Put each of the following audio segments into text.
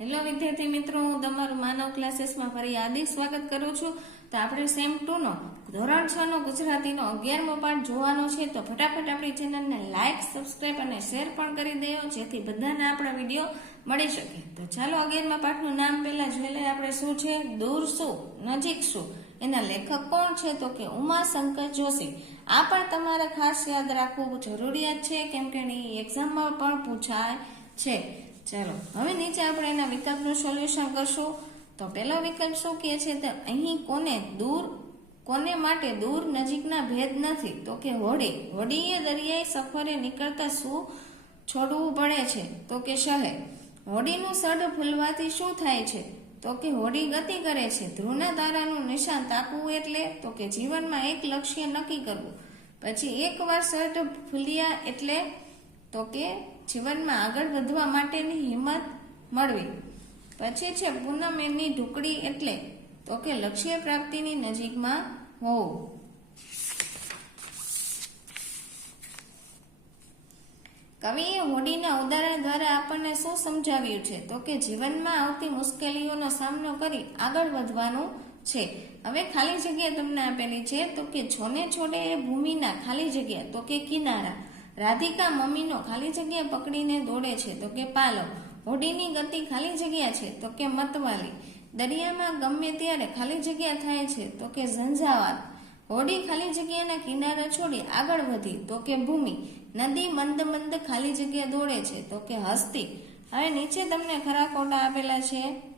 Hello વિદ્યાર્થી મિત્રો, હું તમારું માનવ ક્લાસીસમાં ફરી હાર્દિક સ્વાગત કરું છું. તો આપણે સેમ ટુનો ધોરણ છ નો ગુજરાતીનો અગિયારમો પાઠ જોવાનો છે. તો ફટાફટ આપણી ચેનલને લાઇક સબસ્ક્રાઇબ અને શેર પણ કરી દેવો જેથી બધાને આપણા વીડિયો મળી શકે. તો ચાલો અગિયારમા પાઠનું નામ પહેલાં જોઈ લઈએ, આપણે શું છે? દૂર શું? નજીક શું? એના લેખક કોણ છે? તો કે ઉમાશંકર જોશી. આ પણ તમારે ખાસ યાદ રાખવું જરૂરિયાત છે, કેમ કે એની એક્ઝામમાં પણ પૂછાય છે. ચાલો, હવે નીચે આપણે એના વિકલ્પનું સોલ્યુશન કરશું. તો પહેલો વિકલ્પ શું કહે છે તો અહીં કોને દૂર, કોને માટે દૂર નજીકના ભેદ નથી? તો કે હોડી હોડીએ દરિયાઈ સફરે નીકળતા શું છોડવું પડે છે? તો કે શહેર. હોડીનું સડ ફૂલવાથી શું થાય છે? તો કે હોડી ગતિ કરે છે. ધ્રુવના તારાનું નિશાન તાકવું એટલે તો કે જીવનમાં એક લક્ષ્ય નક્કી કરવું. પછી એકવાર સડ ફૂલ્યા એટલે તો કે જીવનમાં આગળ વધવા માટેની હિંમત મળવી. પછી છે પૂનમ એની ઢુકડી એટલે તો કે લક્ષ્ય પ્રાપ્તિની નજીકમાં હોવું. કવિએ હોડીના ઉદાહરણ દ્વારા આપણને શું સમજાવ્યું છે? તો કે જીવનમાં આવતી મુશ્કેલીઓનો સામનો કરી આગળ વધવાનું છે. હવે ખાલી જગ્યા તમને આપેલી છે તો કે છોને છોડે એ ભૂમિના ખાલી જગ્યા, તો કે કિનારા. રાધિકા મમ્મીનો ખાલી જગ્યા પકડીને દોડે છે. તો કે પાલો, હોડીની ગતિ ખાલી જગ્યા છે. તો કે મતવાલી, દરિયામાં ગમે ત્યારે ખાલી જગ્યા થાય છે. તો કે ઝંઝાવાત, હોડી ખાલી જગ્યાના કિનારા છોડી આગળ વધી. તો કે ભૂમિ, નદી મંદ મંદ ખાલી જગ્યા દોડે છે. તો કે હસ્તી, હવે નીચે તમને ખરા ખોટા આપેલા છે?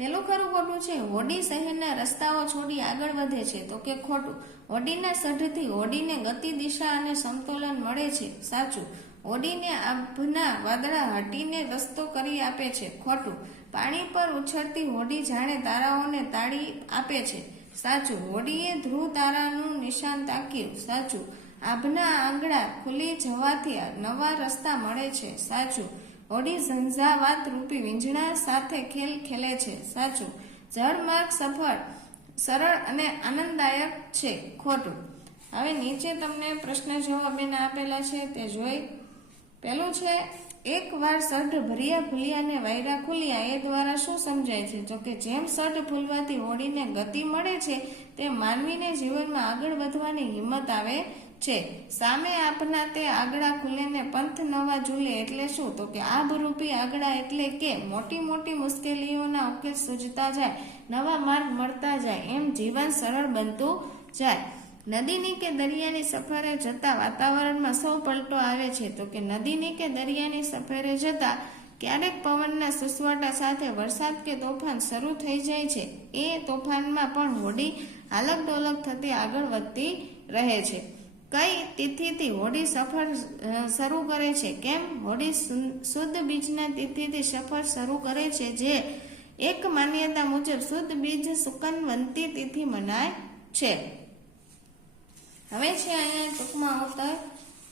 પેલું ખરું ખોટું છે, હોડી શહેરના રસ્તાઓ છોડી આગળ વધે છે. તો કે ખોટું? હોડીના સઢથી હોડીને ગતિ, દિશા અને સમતોલન મળે છે. સાચું. હોડીને આભના વાદળા હટીને રસ્તો કરી આપે છે. ખોટું. પાણી પર ઉછળતી હોડી જાણે તારાઓને તાળી આપે છે. સાચું. હોડીએ ધ્રુવ તારાનું નિશાન તાક્યું. સાચું. આભના આંગળા ખુલી જવાથી નવા રસ્તા મળે છે. સાચું. હોડી ઝંઝાવાત રૂપી વીંઝણા સાથે ખેલ ખેલે છે. સાચું. જળમાર્ગ સફળ, સરળ અને આનંદદાયક છે. ખોટું. હવે નીચે તમને પ્રશ્ન જવાબ એના આપેલા છે તે જોઈ. પેલું છે એક વાર સઢ ભર્યા ભૂલ્યા ને વાયરા ખુલ્યા, એ દ્વારા શું સમજાય છે? જો કે જેમ સઢ ફૂલવાથી હોડીને ગતિ મળે છે તે માનવીને જીવનમાં આગળ વધવાની હિંમત આવે છે. સામે આપના તે આગળા ખુલે ને પંથ નવા ઝૂલે એટલે શું? તો કે આબરૂપી આગળા એટલે કે મોટી મોટી મુશ્કેલીઓના ઉકેલ સૂઝતા જાય, નવા માર્ગ મળતા જાય, એમ જીવન સરળ બનતું જાય. નદીની કે દરિયાની સફરે જતા વાતાવરણમાં સૌ પલટો આવે છે. તો કે નદીની કે દરિયાની સફરે જતા ક્યારેક પવનના સુસવાટા સાથે વરસાદ કે તોફાન શરૂ થઈ જાય છે. એ તોફાનમાં પણ હોડી હાલક ડોલક થતી આગળ વધતી રહે છે. કઈ તિથિથી હોડી સફર શરૂ કરે છે? કેમ? હોડી શુદ્ધ બીજના તિથિથી સફર શરૂ કરે છે જે એક માન્યતા મુજબ શુદ્ધ બીજ સુકનવંતી તિથિ મનાય છે. હવે છે અહીંયા ટૂંકમાં ઉત્તર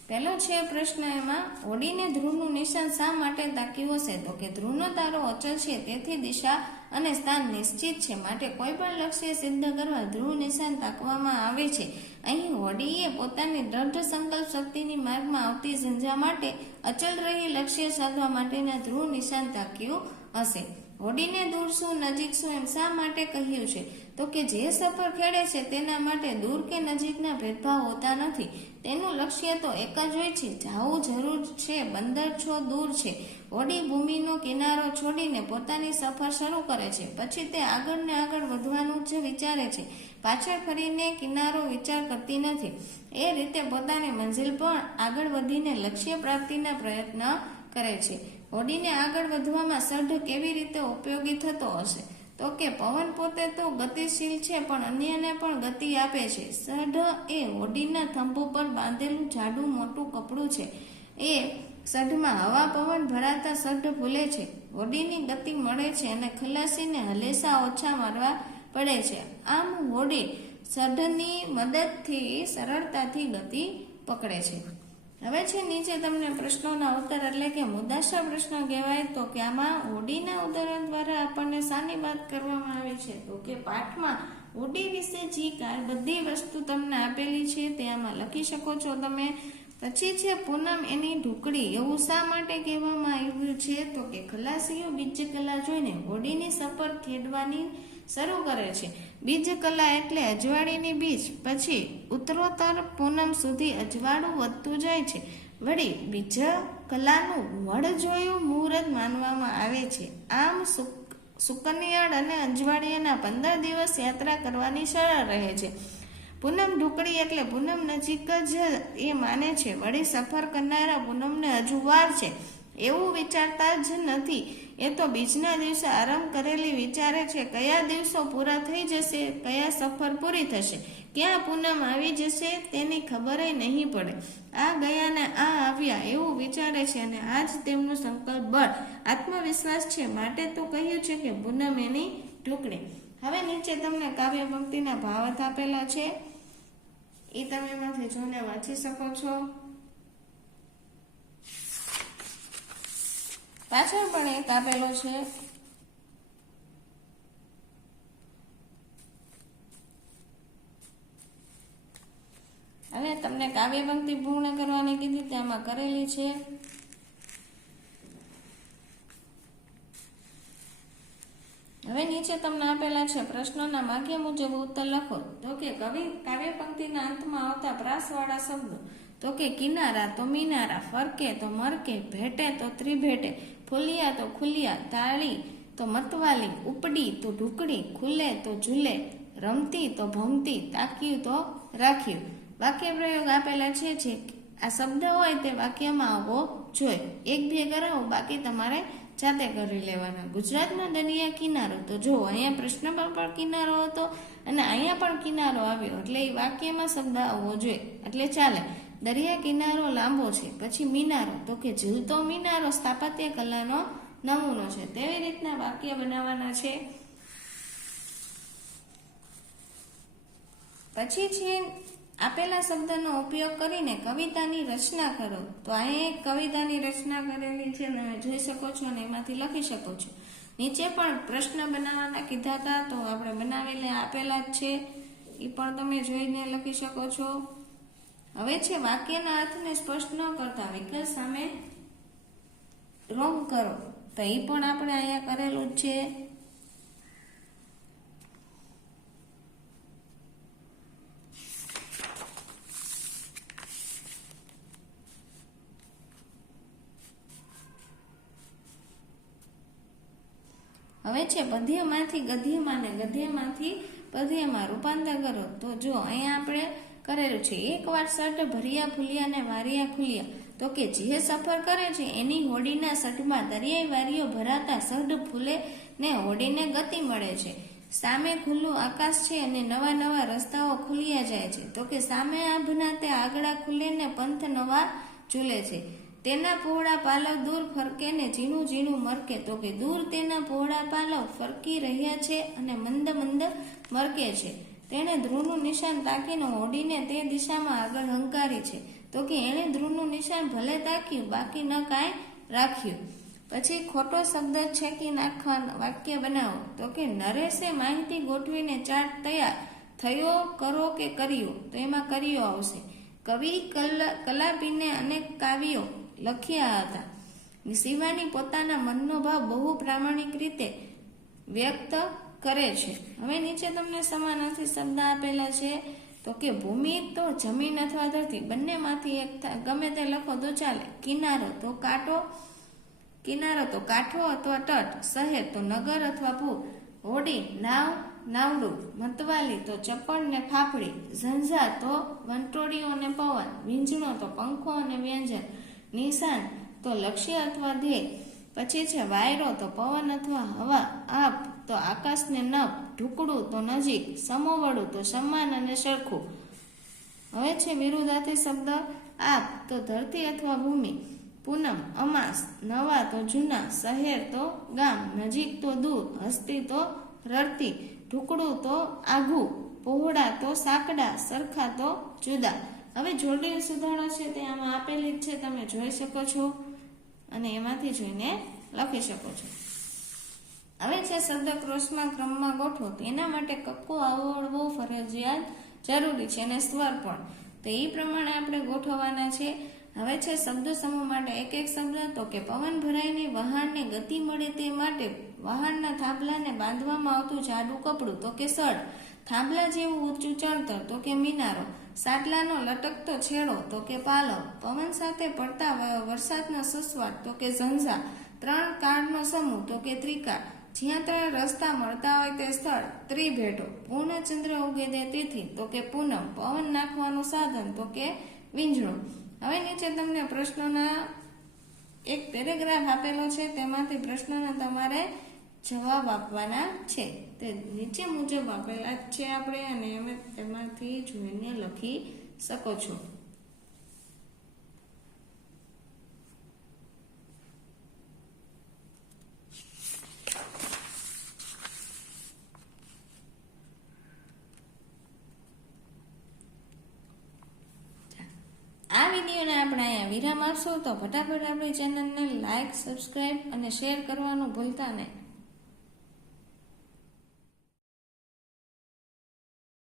પહેલો છે પ્રશ્ન એમાં હોડીને ધ્રુવનું નિશાન શા માટે તાક્યું હશે તો કે ધ્રુવનો તારો અચલ છે, તેથી દિશા અને સ્થાન નિશ્ચિત છે. માટે કોઈ પણ લક્ષ્ય સિદ્ધ કરવા ધ્રુવ નિશાન તાકવામાં આવે છે. અહીં હોડીએ પોતાની દ્રઢ સંકલ્પ શક્તિની માર્ગમાં આવતી ઝંઝા માટે અચલ રહી લક્ષ્ય સાધવા માટેના ધ્રુવ નિશાન તાક્યું હશે. હોડીને દૂર શું, નજીક શું એમ શા માટે કહ્યું છે? તો કે જે સફર ખેડે છે તેના માટે દૂર કે નજીકના ભેદભાવ હોતા નથી. તેનું લક્ષ્ય તો એક જ હોય છે, જાવું જરૂર છે, બંદર છો, દૂર છે. હોડી ભૂમિનો કિનારો છોડીને પોતાની સફર શરૂ કરે છે. પછી તે આગળ ને આગળ વધવાનું જ વિચારે છે. પાછળ ફરીને કિનારો વિચાર કરતી નથી. એ રીતે પોતાની મંજિલ પણ આગળ વધીને લક્ષ્ય પ્રાપ્તિના પ્રયત્ન કરે છે. હોડીને આગળ વધવામાં સઢ કેવી રીતે ઉપયોગી થતો હશે? તો કે પવન પોતે તો ગતિશીલ છે, પણ અન્યને પણ ગતિ આપે છે. સઢ એ હોડીના થંભ પર બાંધેલું જાડું મોટું કપડું છે. એ સઢમાં હવા પવન ભરાતા સઢ ભૂલે છે. હોડીની ગતિ મળે છે અને ખલાસીને હલેસા ઓછા મારવા પડે છે. આમ હોડી સઢની મદદથી સરળતાથી ગતિ પકડે છે. હવે છે નીચે તમને પ્રશ્નોના ઉત્તર એટલે કે મુદ્દાશા પ્રશ્ન કહેવાય તો કે આમાં હોડીના ઉદાહરણ દ્વારા આપણને શાની વાત કરવામાં આવી છે? તો કે પાઠમાં હોડી વિશે જે બધી વસ્તુ તમને આપેલી છે તે આમાં લખી શકો છો તમે. પછી છે પૂનમ એની ઢુકડી એવું શા માટે કહેવામાં આવ્યું છે? તો કે ખલાસીઓ બીજ કલા જોઈને હોડીની સફર ખેડવાની શરૂ કરે છે. બીજ કલા એટલે અજવાળીની બીજ. પછી ઉત્તરોત્તર પૂનમ સુધી અજવાળું વધતું જાય છે. વળી બીજ કલાનું વડ જોયું મુહૂર્ત માનવામાં આવે છે. આમ સુક- સુકન્યાળ અને અંજવાળિયાના પંદર દિવસ યાત્રા કરવાની સરળ રહે છે. પૂનમ ઢુકડી એટલે પૂનમ નજીક જ એ માને છે. વળી સફર કરનારા પૂનમને હજુ વાર છે. એવું વિચારતા જ નથી. એ તો બીજના દિવસે આરંભ કરેલી વિચારે છે, કયા દિવસો પૂરા થઈ જશે, કયા સફર પૂરી થશે, ક્યાં પૂનમ આવી જશે તેની ખબર નહીં પડે. આ ગયા ને આ આવ્યા એવું વિચારે છે અને આ જ તેમનું સંકલ્પ બળ, આત્મવિશ્વાસ છે. માટે તો કહ્યું છે કે પૂનમ એની ટુકડી. હવે નીચે તમને કાવ્ય ભક્તિના ભાવાર્થ આપેલા છે. એ તમે એમાંથી જોઈને વાંચી શકો છો. પાછળ પણ એક આપેલો છે. હવે તમને કાવ્ય પંક્તિ પૂર્ણ કરવાની કીધી તેમાં કરેલી છે. હવે નીચે તમને આપેલા છે, પ્રશ્નોના માગ્ય મુજબ ઉત્તર લખો. તો કે કવિ, કાવ્ય પંક્તિના અંતમાં આવતા પ્રાસવાળા શબ્દો, તો કે કિનારા તો મિનારા, ફરકે તો મરકે, ભેટે તો ત્રિભેટે ફૂલિયા તો ખુલિયા તાળી તો મતવાલી, ઉપડી તો ઢુકડી, ખુલે તો ઝૂલે, રમતી તો ભમતી, તાક્યું તો રાખ્યું. વાક્ય પ્રયોગ આપેલા છે જે આ શબ્દ હોય તે વાક્યમાં આવવો જોઈએ. એક બે કરાવો, બાકી તમારે જાતે કરી લેવાના. ગુજરાતમાં દરિયા કિનારો, તો જો અહીંયા પ્રશ્ન પર પણ કિનારો હતો અને અહીંયા પણ કિનારો આવ્યો, એટલે એ વાક્યમાં શબ્દ આવવો જોઈએ. એટલે ચાલે. દરિયા કિનારો લાંબો છે, પછી મિનારો. તો કે ઝૂલતો મિનારો સ્થાપત્ય કલાનો નમૂનો છે. તેવી રીતના વાક્ય બનાવવાના છે. પછી છે, આપેલા શબ્દનો ઉપયોગ કરીને કવિતાની રચના કરો. તો અહીંયા એક કવિતાની રચના કરેલી છે, તમે જોઈ શકો છો અને એમાંથી લખી શકો છો. નીચે પણ પ્રશ્ન બનાવવાના કીધા હતા તો આપણે બનાવેલા આપેલા જ છે. એ પણ તમે જોઈને લખી શકો છો. હવે છે, વાક્યના અર્થને સ્પષ્ટ ન કરતા વિકલ્પ સામે રોંગ કરો. તો એ પણ આપણે અહીંયા કરેલું છે. હવે છે, પદ્યમાંથી ગધ્યમાં ને ગધ્યમાંથી પદ્યમાં રૂપાંતર કરો. તો જો અહીંયા આપણે કરેલું છે. એકવાર સટ ભર્યા ફૂલ્યા ને વારિયા ખુલ્યા તો કે જે સફર કરે છે, એની હોડીના સટમાં દરિયાઈ વારીઓ ભરાતા સઢ ફૂલે ને હોડીને ગતિ મળે છે. સામે ખુલ્લું આકાશ છે અને નવા નવા રસ્તાઓ ખુલ્યા જાય છે. તો કે સામે આભના તે આગળા ખુલે ને પંથ નવા ઝૂલે છે. તેના પહોળા પાલવ દૂર ફરકે ને ઝીણું ઝીણું મરકે. તો કે દૂર તેના પહોળા પાલવ ફરકી રહ્યા છે અને મંદ મંદ મરકે છે. તેણે ધ્રુવનું નિશાન તાકીને ઓડીને તે દિશામાં આગળ હંકારી છે. તો કે એણે ધ્રુવનું નિશાન ભલે તાક્યું, બાકી ન કાંઈ રાખ્યું. પછી ખોટો શબ્દ છેકી નાખવા વાક્ય બનાવો. તો કે નરેશે માહિતી ગોઠવીને ચાર્ટ તૈયાર થયો કરો કે કર્યો? તો એમાં કર્યો આવશે. કવિ કલા, કલાપીને અનેક કાવ્યો લખ્યા હતા. શિવાની પોતાના મનનો ભાવ બહુ પ્રામાણિક રીતે વ્યક્ત કરે છે. હવે નીચે તમને સમાનાર્થી શબ્દ આપેલા છે, તો કે ભૂમિ તો જમીન અથવા ધરતી, બંનેમાંથી એક ગમે તે લખો તો ચાલે. કિનારો તો કાંટો, કિનારો તો કાંઠો અથવા તટ, શહેર તો નગર અથવા ભૂ હોડી, નાવ, નાવડું. મતવાલી તો ચપ્પડ ને ફાફડી. ઝંઝા તો વંટોળીઓ ને પવન. વીંઝણો તો પંખો અને વ્યંજન. નિશાન તો લક્ષ્ય અથવા ધ્યેય. પછી છે વાયરો તો પવન અથવા હવા. આપ તો આકાશને નભ, ઢુકડું તો નજીક, સમોવડું તો સમાન અને સરખું. હવે છે વિરુદ્ધાર્થી શબ્દ આપ તો ધરતી અથવા ભૂમિ, પૂનમ, અમાસ, નવા તો જૂના, શહેર તો ગામ, નજીક તો દૂર, હસ્તી તો રડતી, ઢુકડું તો આઘું પહોળા તો સાંકડા, સરખા તો જુદા. હવે જોડણી સુધારો છે તે આમાં આપેલી જ છે, તમે જોઈ શકો છો અને એમાંથી જોઈને લખી શકો છો. હવે છે શબ્દ ક્રોસમાં ક્રમમાં ગોઠવો. તેના માટે કક્કો આવડવો ફરજિયાત જરૂરી છે અને સ્વર પણ. તો એ પ્રમાણે આપણે ગોઠવવાના છે. હવે છે શબ્દ સમૂહ માટે એક એક શબ્દ, તો કે પવન ભરાઈને વહાણને ગતિ મળે તે માટે વહાણના થાંભલાને બાંધવામાં આવતું જાડું કપડું, તો કે સળ થાંભલા જેવું ઊંચું ચણતર, તો કે મિનારો. સાટલાનો લટકતો છેડો, તો કે પાલવ. પવન સાથે પડતા વરસાદના વરસાદનો તો કે ઝંઝા. ત્રણ કાળનો સમૂહ, તો કે ત્રિકાળ જ્યાં ત્રણ રસ્તા મળતા હોય તે સ્થળ ત્રિભેટો. પૂર્ણચંદ્ર ઉગે તે તિથિ, તો કે પૂનમ, પવન નાખવાનું સાધન, તો કે વીંજણું હવે નીચે તમને પ્રશ્નોના એક પેરેગ્રાફ આપેલો છે, તેમાંથી પ્રશ્નના તમારે જવાબ આપવાના છે. તે નીચે મુજબ આપેલા છે આપણે, અને અમે તેમાંથી જોઈને લખી શકો છો આ વિડીયોને આપણે અહીંયા વિરામ આપશું તો ફટાફટ આપણી ચેનલને લાઈક સબસ્ક્રાઈબ અને શેર કરવાનું ભૂલતા નહીં.